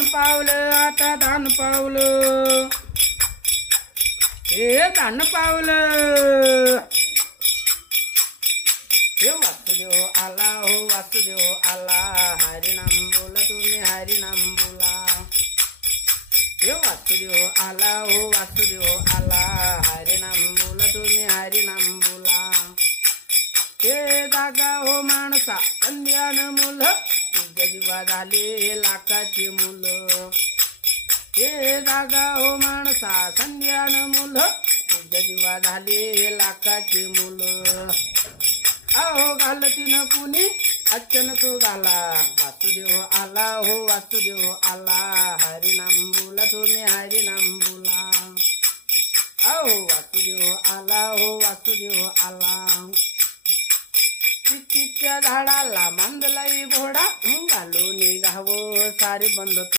दान पावलं आता दान पावलं. हे दान पावलं. हे वासुदेव आला हो वासुदेव आला. हरिनाम बोला तुम्ही हरिनाम बोला. हे वासुदेव आला हो वासुदेव आला. हरिनाम बोला तुम्ही हरिनाम बोला. हे जागा हो माणसा कल्याण मुलं. तुझ्या झाले लाखाची मुलं. हे दादा हो माणसा संध्यान मुलं. तुझ्या झाले लाखाची मुलं. अहो घालतीन कुणी अचानक घाला वासुदेव आला हो वासुदेव आला. हरिनाम बोला तुम्ही हरिनाम बोला अहो वासुदेव आला हो वासुदेव आला. चिक्कीच्या झाडाला मांदला घोडा घालून निघावं सारे बंद